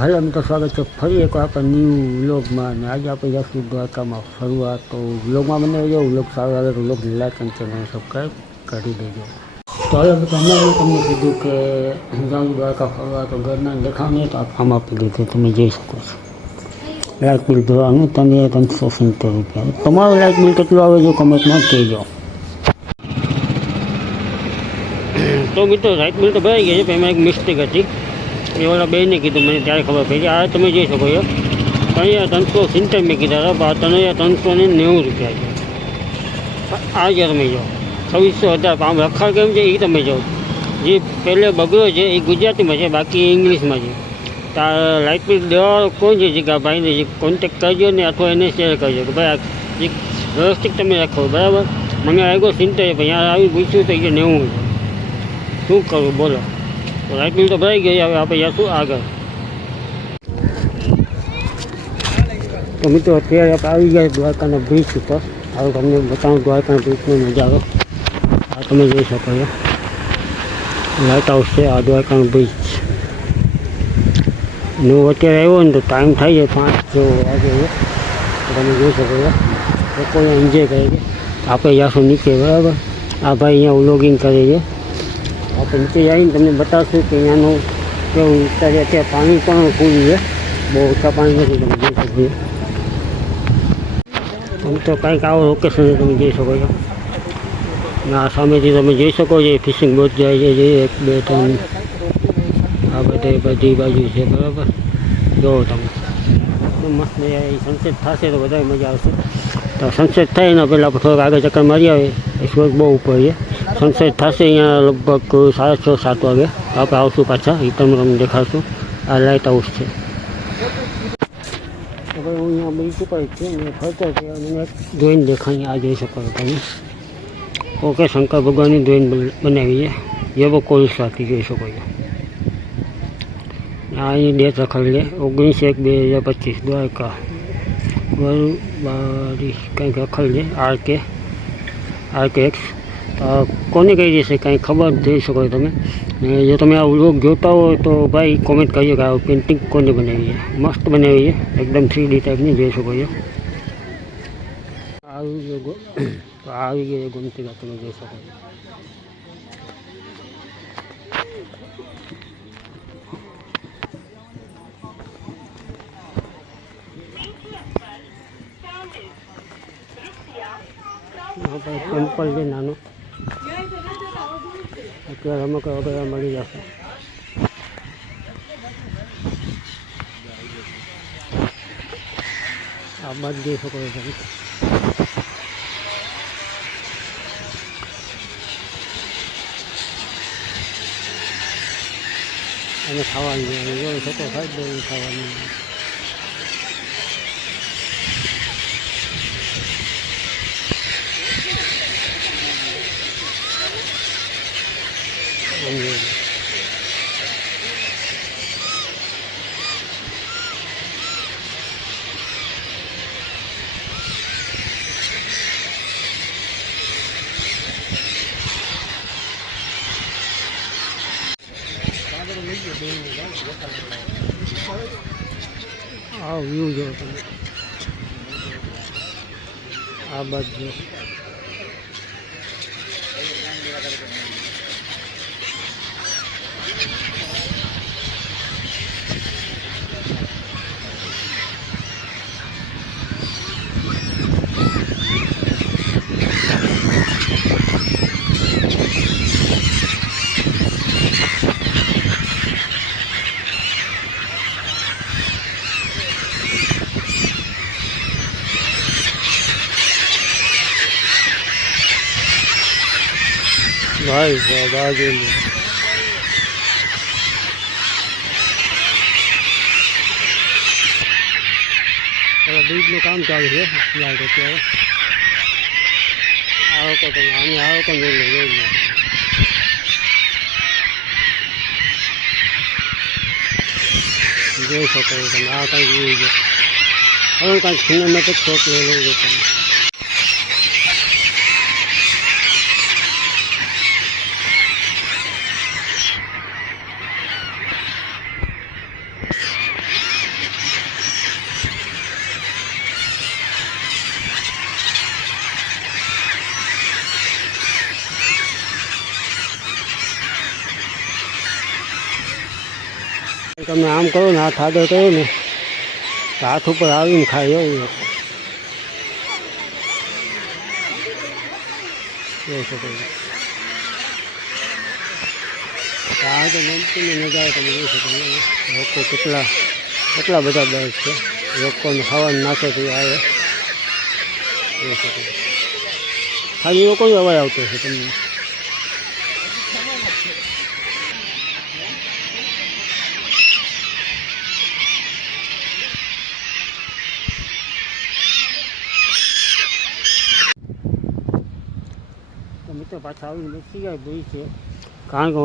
Hello મિત્રો, સ્વાગત છે ફરી એક આપણા ન્યૂ વ્લોગમાં. અને આજે આપણે જઈશું દ્વારકામાં ફરવા. તો વ્લોગમાં મને જો વ્લોગ સારો આવે તો વ્લોગ લાઈક અને ચેનલ સબસ્ક્રાઈબ કરી દેજો. તો હવે મિત્રો હમણાં મેં તમને કીધું કે હું જાઉં દ્વારકા ફરવા, તો ઘરના દેખાવ તો આમ આપી દીધું. તમે જોઈ શકો છો લાઇટ બિલ ભરવાનું 370 રૂપિયા. તમારું લાઇટ બિલ કેટલું આવે છે કમેન્ટમાં કહેજો. તો મિત્રો લાઇટ બિલ તો ભરાઈ ગયા છે, પણ એમાં એક મિસ્ટેક હતી. એ ઓલા બેને કીધું, મને ત્યારે ખબર પડી. આ તમે જોઈ શકો છો 370 મેં કીધા હતા, 390 રૂપિયા છે. આ જે તમે જો 26,000 આમ લખાણ કેમ છે એ તમે જો. જે પહેલે બગડો છે એ ગુજરાતીમાં છે, બાકી ઇંગ્લિશમાં છે. તાર લાઇટ બિલ દેવાવાળો કોણ છે કે ભાઈને જે કોન્ટેક્ટ કરજો ને, અથવા એને શેર કરજો કે ભાઈ આ વ્યવસ્થિત તમે રાખો, બરાબર. મને આવ્યો 70, પણ યાર આવી પૂછ્યું તો એ 90. શું કરું બોલો. તો લાઇટ બિલ તો ભરાઈ ગઈ. હવે આપણે જઈશું આગળ. તો મિત્રો અત્યારે આપણે આવી ગયા દ્વારકાના બ્રિજ ઉપર. હવે તમને બતાવું દ્વારકાના બ્રિજનો નજારો. આ તમે જોઈ શકો છો લાઇટ હાઉસ છે, આ દ્વારકાનો બ્રિજ. હું અત્યારે આવ્યો ને તો ટાઈમ થાય છે 5 જેવો વાગે છે. તમે જોઈ શકો છો લોકો એન્જોય કરે છે. આપણે જઈશું નીચે, બરાબર. આ ભાઈ અહીંયા વ્લોગિંગ કરે છે. આપણે નીચે જઈને તમને બતાવશું કે અહીંયાનું કેવું વિસ્તાર છે. અત્યારે પાણી પણ ફૂલ છે, બહુ ઓછા પાણી નથી. તમે જોઈ શકો છો. આમ તો કંઈક આવો લોકેશન તમે જોઈ શકો છો. આ સામેથી તમે જોઈ શકો છો ફિશિંગ બોટ જાય છે, જે 1 2 3 આ બધી બાજુ છે, બરાબર. જોવો તમે મસ્ત મજા આવે. સનસેટ થશે તો વધારે મજા આવશે. તો સનસેટ થાય એના પહેલાં આપણે થોડોક આગળ ચક્કર મારી આવે. એ સૂરજ બહુ ઉપર છે. સનસેટ થશે અહીંયા લગભગ 6:30 7 વાગે. આપણે આવશું પાછા, એ તમને દેખાડશું. આ લાઇટ હાઉસ છે. હવે હું અહીંયા બ્રિજ ઉપર છે ને ફરતો છે. મને ડ્રોઈન દેખાય, આ જોઈ શકો છો તમે. ઓકે, શંકર ભગવાનની ડ્રોઈન બનાવી છે, જેવો કોલસાથી જોઈ શકો છો. આ અહીં ડેટ રખેલ છે 19/1/2025 દ્વારકા વરબારી કંઈક રખેલ છે. આરકે કોને કહી દેશે કાંઈ ખબર જોઈ શકો તમે. જો તમે આ વ્લોગ જોતા હોય તો ભાઈ કોમેન્ટ કરજો કે આ પેઇન્ટિંગ કોને બનાવી છે. મસ્ત બનાવી છે, એકદમ 3D ટાઈપની જોઈ શકો છો. આવી ગઈ ગમતી વાત તમે જોઈ શકો છો. ટેમ્પલ છે નાનું. અત્યારે રમકડા વગેરે મળી જશે. આ બાદ જોઈ શકો છો તમે. અને ખાવાનું જોઈ શકો ખાઈ ખાવાનું. આ વ્યૂ જો તમે, આ બાજુ ભાઈ સાહેબ આ જોઈ બ્રિજનું કામ ચાલુ છે. અત્યારે આવો તો તમે આને આવો તો જોઈ લો. જોઈ શકો છો તમે. આ કંઈક જોઈ છે. હવે કાંઈક સિનેમેટિક શોટ લઈ લેજો તમે. તમે આમ કરો ને હાથ આગળ કરો ને તો હાથ ઉપર આવીને ખાય એવું જોઈ શકો છો. આ તો ગમતીની નજારો તમે જોઈ શકો છો. લોકો કેટલા બધા બસ છે. લોકોને ખાવાનું નાખે છે આવે જોઈ શકો છો. ખાલી એવો કોઈ અવાજ આવતો છે તમને. મિત્રો પાછા આવીને બેસી ગયા ભૂલ છે કારણ કે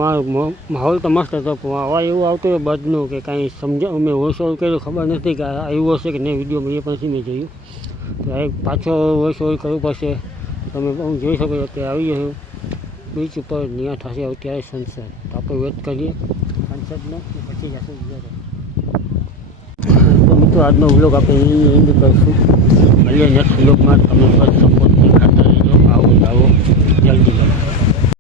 માહોલ તો મસ્ત હતો પણ અવાજ એવું આવતું હોય બદનું કે કાંઈ અમે વોઇસ ઓવર કર્યું ખબર નથી કે આવ્યું હશે કે નહીં વિડીયોમાં એ પછી મેં જોયું તો એક પાછો વોઇસ ઓવર કરવું પડશે. તમે જોઈ શકો છો કે આવી ગયું બીચ ઉપર ત્યાં થશે અત્યારે સનસેટ. તો આપણે વેટ કરીએ સનસેટનો પછી જશું ઘરે. તો મિત્રો આજનો વ્લોગ આપણે એન્ડ કરીશું. મળીએ નેક્સ્ટ વ્લોગમાં. તમે બસ સપોર્ટની ખાતર આવો જલ્દી મળશે.